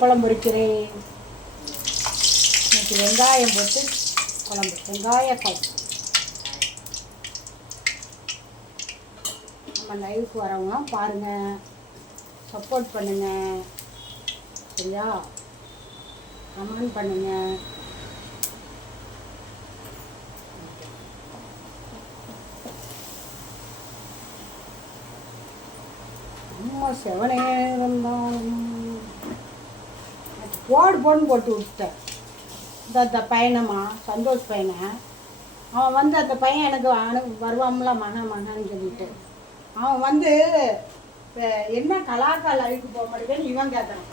குழம்பு பொரிக்கிறேன். இன்னைக்கு வெங்காயம் போட்டு குழம்பு, வெங்காய குழம்பு. நம்ம லைவுக்கு வரவங்க பாருங்கள், சப்போர்ட் பண்ணுங்கள், சரியா? கமெண்ட் பண்ணுங்கள். அம்மா செவனே இருந்தாலும் போடுன்னு போட்டு விட்டுட்டேன். இந்த பையனம்மா சந்தோஷ் பையனை, அவன் வந்து அந்த பையன் எனக்கு வருவான்ல மகான்னு சொல்லிட்டு, அவன் வந்து என்ன கலாக்கா லைவுக்கு போக மாட்டேங்குன்னு இவன் கேட்குறான்.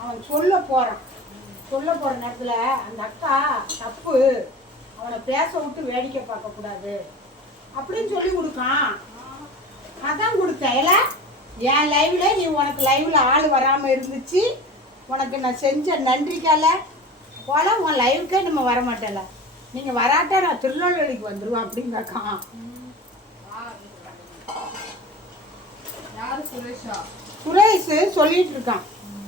அவன் சொல்ல போகிற நேரத்தில் அந்த அக்கா தப்பு, அவனை பேச விட்டு வேடிக்கை பார்க்கக்கூடாது அப்படின்னு சொல்லி கொடுக்கான். அதான் கொடுத்தேன். இல்லை என் லைவில் நீ உனக்கு லைவில் ஆள் வராமல் இருந்துச்சு, உனக்கு நான் செஞ்ச நன்றிக்கால போல உன் லைவுக்கே நம்ம வரமாட்டேல, நீங்கள் வராட்டா நான் திருநெல்வேலிக்கு வந்துடுவேன் அப்படின்னு கேட்கான். சுரேஷ் சொல்லிட்டு இருக்கான்,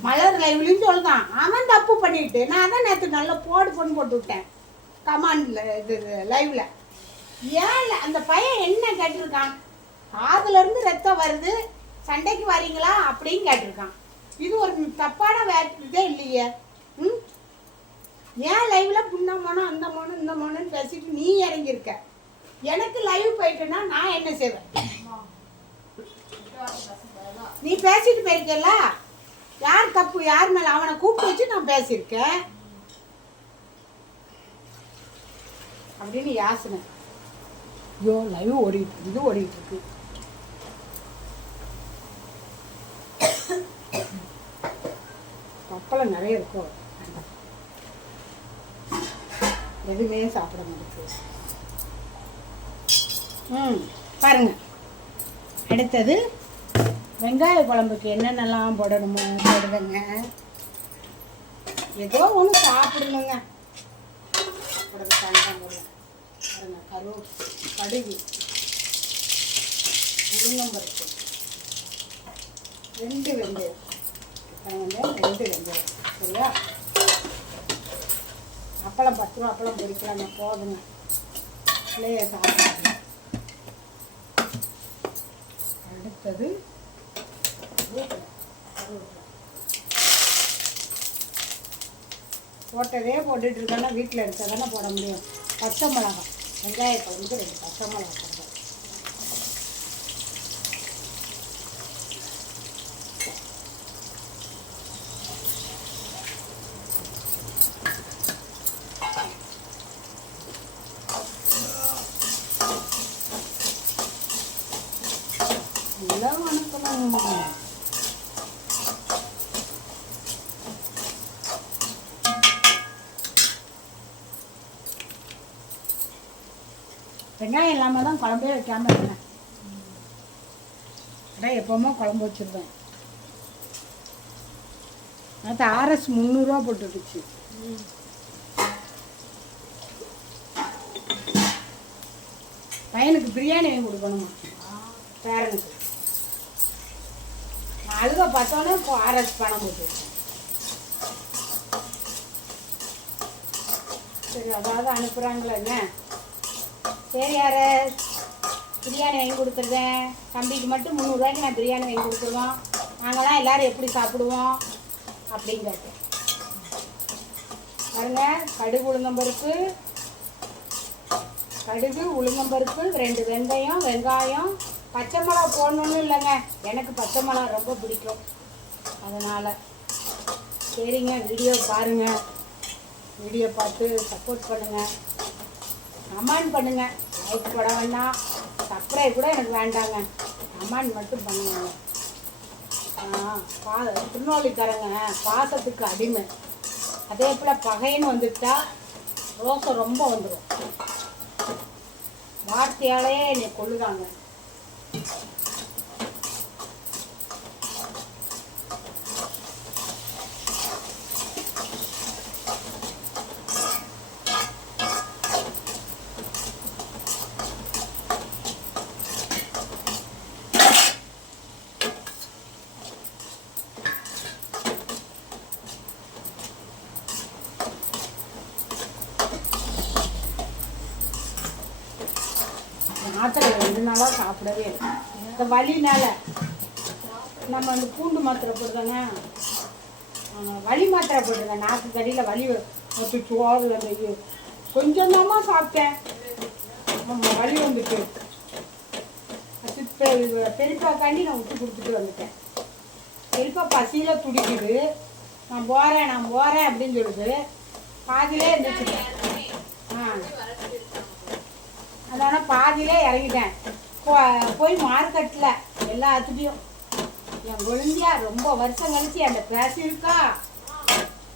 மலர் லைவ்லையும் சொல்லுதான். அவன் தப்பு பண்ணிட்டு நான் தான் நேற்று நல்லா போட்டு விட்டேன் கமாண்டில், இது லைவில். ஏன் அந்த பையன் என்ன கேட்டிருக்கான், காதுலேருந்து ரத்தம் வருது, சண்டைக்கு வரீங்களா அப்படின்னு கேட்டிருக்கான். இது ஒரு தப்பான இதே இல்லையே. ஏன் லைவில் புண்ண மோனம் அந்த மோனம் இந்த மோனன்னு பேசிட்டு நீ இறங்கியிருக்க. எனக்கு லைவ் போயிட்டேன்னா நான் என்ன செய்வேன்? நீ பேசிட்டு போயிருக்கல, யார் தப்பு யார் மேலே, அவனை கூப்பிட்டு வச்சு நான் பேசியிருக்கேன் அப்படின்னு யாசனை. ஐயோ லைவ் ஓடிட்டு இருக்கு. அப்பளம் நிறைய இருக்கும், எதுவுமே சாப்பிட மாட்டேங்குது. பாருங்க, அடுத்தது வெங்காய குழம்புக்கு என்னென்னலாம் போடணுமோ போடுவேங்க. ஏதோ ஒன்று சாப்பிடணுங்க. பாருங்க, கடுகு, உளுந்தம்பருப்பு, 2 வெந்தயம், 2 வெந்தயம், சரியா? அப்பளம் 10 ரூபா அப்பளம் பொரிக்கலாங்க, போதுங்க, பிள்ளைய சாப்பிடுங்க. அடுத்தது போட்டதே போட்டுட்டு இருக்கேன்னா வீட்டில் எடுத்தால் தானே போட முடியும். பச்சை மிளகாய், வெங்காய குழம்புக்கு 2 பச்சை மிளகாய் போடுறேன். நல்லா வணக்கணும். வெங்காயம் இல்லாமல் தான் குழம்பே வைக்காமல் இருந்தேன். அதான் எப்போவுமே குழம்பு வச்சுருவேன். அது RS 300 ரூபா போட்டுருச்சு. பையனுக்கு பிரியாணி வாங்கி கொடுக்கணுமா பேரனுக்கு. நான் அழுக பார்த்தோன்னே இப்போ RS பணம் போட்டுருக்கேன். சரி, அதாவது அனுப்புகிறாங்களே என்ன. சரி RS, பிரியாணி வாங்கி கொடுத்துருவேன். தம்பிக்கு மட்டும் 300 ரூபாய்க்கு நான் பிரியாணி வாங்கி கொடுத்துருவோம். நாங்களாம் எல்லோரும் எப்படி சாப்பிடுவோம் அப்படின்னு கேட்டேன். பாருங்க, கடுகு உளுந்தம்பருப்பு 2 வெந்தயம், வெங்காயம், பச்சை மிளகா போடணுன்னு இல்லைங்க, எனக்கு பச்சை மிளகா ரொம்ப பிடிக்கும், அதனால். சரிங்க, வீடியோ பாருங்கள், வீடியோ பார்த்து சப்போர்ட் பண்ணுங்கள், கமெண்ட் பண்ணுங்கள். லைக் போட வேண்டாம், சப்ஸ்கிரைப் கூட எனக்கு வேண்டாங்க, கமெண்ட் மட்டும் பண்ணுங்க. திருநெல்வேலிக்காரங்க பாசத்துக்கு அடிமை. அதே போல் பகைன்னு வந்துட்டா ரோசம் ரொம்ப வந்துடும். வார்த்தையாலே என்னை கொள்ளுறாங்க. மாத்திரை 2 நாளாக சாப்பிடவே இல்லை. இந்த வலினால நம்ம அந்த பூண்டு மாத்திரை போடுதானே, வலி மாத்திரை போட்டுருந்தேன். நாக்கு கடியில் வலி வச்சுச்சோ, அது அந்த கொஞ்சம் தாம்மா சாப்பிட்டேன். வலி வந்துட்டு பெரியப்பாக்காண்டி நான் விட்டு கொடுத்துட்டு வந்துட்டேன். பெரியப்பா பசியில் துடிக்குது. நான் போகிறேன் அப்படின்னு சொல்லுது. பாதியிலே இருந்துச்சுட்டேன். அதனால பாதியிலே இறங்கிட்டேன். போய் மார்க்கெட்டில் எல்லாத்துலேயும் என் குழந்தையா ரொம்ப வருஷம் கழிச்சு அந்த பேசியிருக்கா.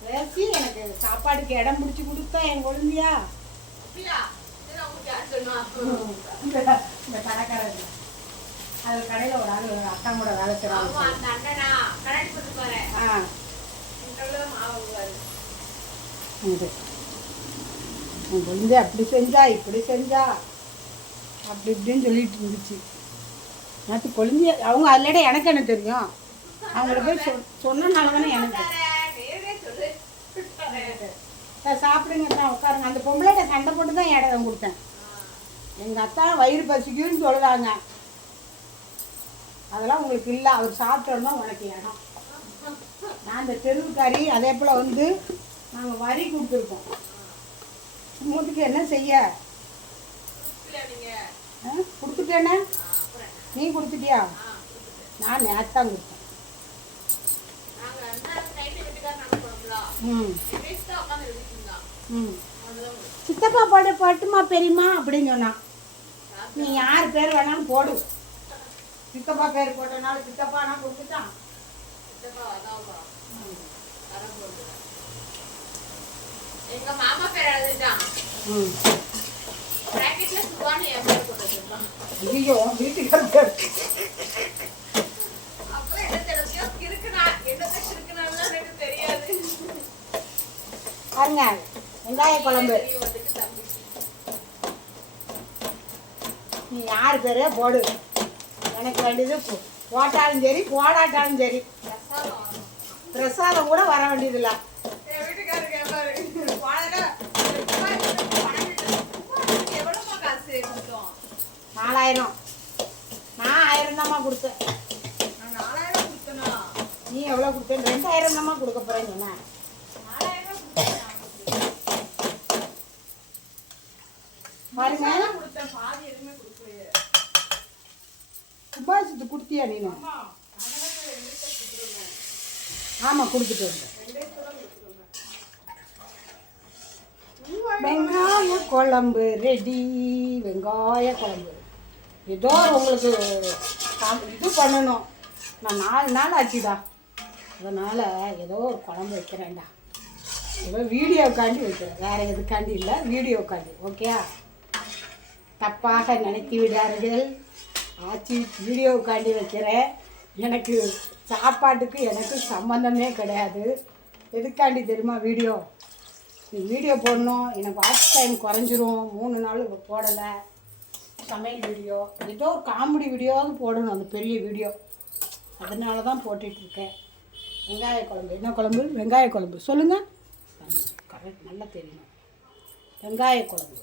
பேசி எனக்கு சாப்பாடுக்கு இடம் பிடிச்சி கொடுத்தா என் குழந்தையா. இந்த கடைக்காரர் அது கடையில் ஒரு ஆள் அக்கா கூட வேலை செய்கிறாங்க. என் குழந்தை அப்படி செஞ்சா இப்படி செஞ்சா அப்படி இப்படின்னு சொல்லிட்டு இருந்துச்சு. நேற்று குழந்தைய அவங்க ஆல்ரெடி எனக்கு என்ன தெரியும். அவங்கள போய் சொன்னனால தானே எனக்கு சாப்பிடுங்க தான் உட்காருங்க. அந்த பொம்பளைகிட்ட சண்டை போட்டு தான் இடம் கொடுத்தேன். எங்கள் அத்தா வயிறு பசிக்குன்னு சொல்லுறாங்க. அதெல்லாம் உங்களுக்கு இல்லை. அவர் சாப்பிட்டோன்னா உனக்கு இடம். நான் இந்த தெருவுக்காரி அதே போல் வந்து நாங்கள் வரி கொடுத்துருக்கோம். மூட்டுக்கு என்ன செய்ய கொடுத்துட்டேனே. நீ கொடுத்துட்டியா? நான் நேற்று தான் கொடுத்தேன். சித்தப்பா போட்டு பட்டுமா பெரியம்மா அப்படின்னு சொன்னான். நீ யார் பேர் வேணாலும் போடு. சித்தப்பா பேர் போட்டனால சித்தப்பா நான் கொடுத்துட்டான். எங்க மாமா பேர் எழுதிட்டான். பிராக்கெட்ல சுவானி என் பேர் போட்டுட்டான். ஐயோ வீட்டுக்கு பேர் அப்புறம் என்ன தெரியும் இருக்குனா என்னது இருக்குனால எனக்கு தெரியாது. பாருங்க வெங்காய குழம்பு. நீ யார் பேரே போடு. எனக்கு வேண்டியது போட்டாலும் சரி போடாட்டாலும் சரி. பிரசாதம் கூட வர வேண்டியதில்லை. 4000. நான் 1000 தாம்மா கொடுத்தேன். நான் 4000 கொடுத்தேனா? நீ எவ்வளோ கொடுத்தேன்? 2000 தாம்மா கொடுக்க போறேன்னு சொன்னேன். 4000 கொடுத்தேன். பாருங்க கொடுத்தேன். பாதி எதுவுமே கொடுக்கலையே. சுபாஷித்து கொடுத்தியா நீ? ஆமாம் கொடுத்துட்டு வந்தேன். வெங்காய குழம்பு ரெடி. வெங்காய குழம்பு ஏதோ உங்களுக்கு இது பண்ணணும். நான் 4 நாள் ஆச்சுடா. அதனால் ஏதோ ஒரு குழம்பு வைக்கிறேன்டா. ஏதோ வீடியோக்காண்டி வைக்கிறேன். வேறு எதுக்காண்டி இல்லை, வீடியோக்காண்டி. ஓகே, தப்பாக நினைத்து விடார்கள். ஆச்சு வீடியோக்காண்டி வைக்கிறேன். எனக்கு சாப்பாட்டுக்கு எனக்கு சம்மந்தமே கிடையாது. எதுக்காண்டி தெரியுமா வீடியோ? வீடியோ போடணும். எனக்கு வாட்ச் டைம் குறைஞ்சிரும். 3 நாள் போடலை சமையல் வீடியோ. ஏதோ ஒரு காமெடி வீடியோவாவது போடணும், அந்த பெரிய வீடியோ. அதனால தான் போட்டுட்ருக்கேன். வெங்காய குழம்பு. என்ன குழம்பு? வெங்காய குழம்பு. சொல்லுங்கள். கரெக்ட், நல்லா தெரியணும். வெங்காய குழம்பு.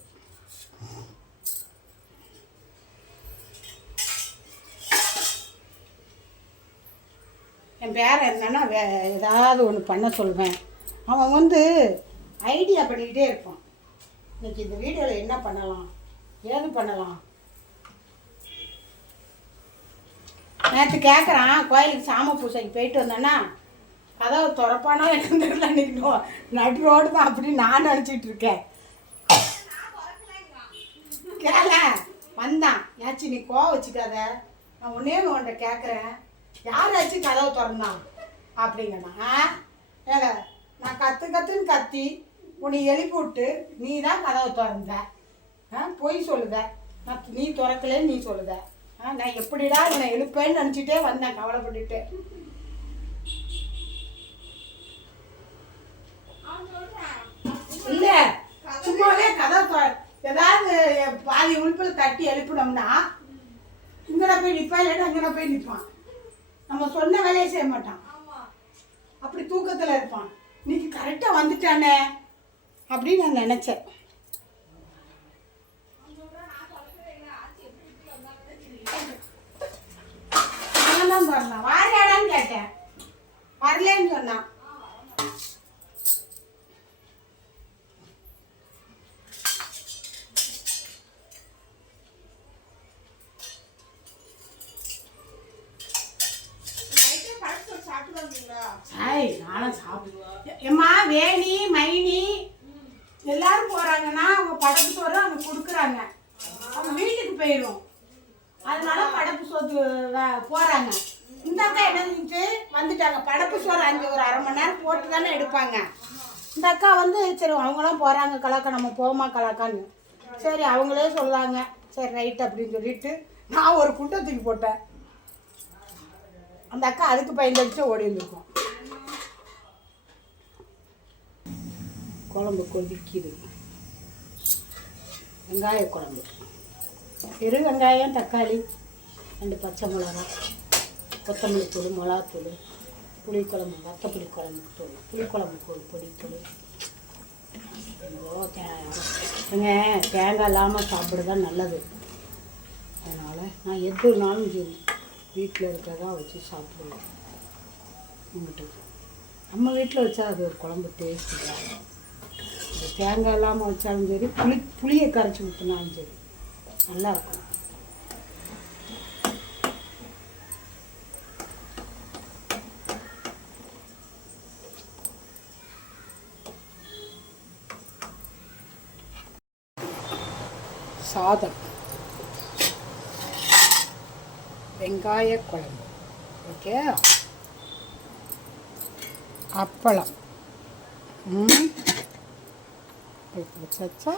என் பேரை என்னன்னா ஏதாவது ஒன்று பண்ண சொல்வேன். அவன் வந்து ஐடியா பண்ணிக்கிட்டே இருப்பான். இன்றைக்கி இந்த வீடியோவில் என்ன பண்ணலாம், ஏது பண்ணலாம். நேற்று கேட்குறான், கோயிலுக்கு சாம பூசைக்கு போயிட்டு வந்தேன்னா கதவை திறப்பானா எனக்கு தெரியல. நிற்கணும் நடு ரோடு தான் அப்படின்னு நான் நினச்சிட்டு இருக்கேன். கேள வந்தான். ஏச்சு நீ கோவம் வச்சுக்காத, நான் ஒன்றே உன்கிட்ட கேட்குறேன், யாராச்சும் கதவை திறந்தான் அப்படிங்கண்ணா. ஏங்க நான் கத்துன்னு கத்தி உன்னை எழுப்பி விட்டு நீ தான் கதவை திறந்த. பொய் சொல்லுத. நீ திறக்கலன்னு நீ சொல்லுத. நான் எப்படிடா என்னை எழுப்பேன்னு நினச்சிட்டே வந்தேன் கவலைப்பட்டுட்டு. இல்லை சும்மாவே கதவை ஏதாவது பாதி உறுப்பில் தட்டி எழுப்பினோம்னா இங்கே போய் நிற்பான், இல்லைன்னா அங்கே போய் நிற்பான். நம்ம சொன்ன வேலையை செய்ய மாட்டான். அப்படி தூக்கத்தில் இருப்பான். இன்னைக்கு கரெக்டாக வந்துட்டானே அப்படின்னு நான் நினச்சேன். வரணும். வாரியாடான்னு கேட்டேன், வரலன்னு சொன்னான். நானும் சாப்பிடுவேன். எம்மா வேணி மைனி எல்லாரும் போறாங்கன்னா அவங்க படப்பு சோறு அவங்க கொடுக்குறாங்க. அவங்க வீட்டுக்கு போயிடும். அதனால படப்பு சோறு போறாங்க. இந்த அக்கா என்ன செஞ்சு வந்துட்டாங்க. படப்பு சோறு அங்கே ஒரு அரை மணி நேரம் போட்டு தானே எடுப்பாங்க. இந்த அக்கா வந்து சரி அவங்களாம் போகிறாங்க கலாக்கா, நம்ம போமா கலாக்கான்னு. சரி அவங்களே சொல்லாங்க, சரி ரைட் அப்படின்னு சொல்லிட்டு நான் ஒரு குண்டை தூக்கி போட்டேன். அந்த அக்கா அதுக்கு பயந்துச்சு ஓடி வந்துருக்கோம். குழம்பு கொதிக்குது. வெங்காய குழம்பு, பெரு வெங்காயம், தக்காளி, 2 பச்சை மிளகா, கொத்தமல்லி தூள், மிளகாத்தூள், புளிக்குழம்பு, வத்தப்புளி குழம்பு தூள், புளிக்குழம்பு தூள், பொடித்தூள். தேங்காய் இல்லாமல் சாப்பிடுதான் நல்லது. அதனால் நான் எதுனாலும் சரி வீட்டில் இருக்கிறதா வச்சு சாப்பிடுவேன். உங்கள்கிட்ட நம்ம வீட்டில் வச்சா அது ஒரு குழம்பு டேஸ்ட் இல்லை. தேங்காய் இல்லாமல் வச்சாலும் சரி, புளியை கரைச்சி ஊற்றினாலும் சரி நல்லாயிருக்கும். சாதம், வெங்காய குழம்பு, ஓகே, அப்பளம், வச்சா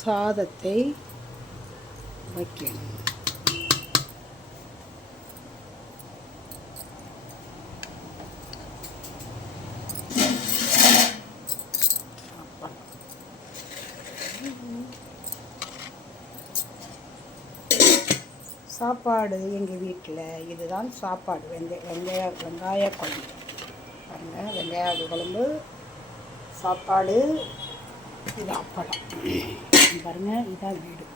சாதத்தை வைக்கணும். சாப்பாடு எங்கள் வீட்டில் இதுதான் சாப்பாடு. வெங்காய குழம்பு பாருங்கள், வெங்காய குழம்பு, சாப்பாடு, இது அப்பளம் பாருங்கள். இதான் வீடு,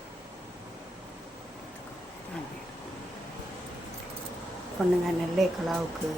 பொண்ணுங்க நெல்லை கலாவுக்கு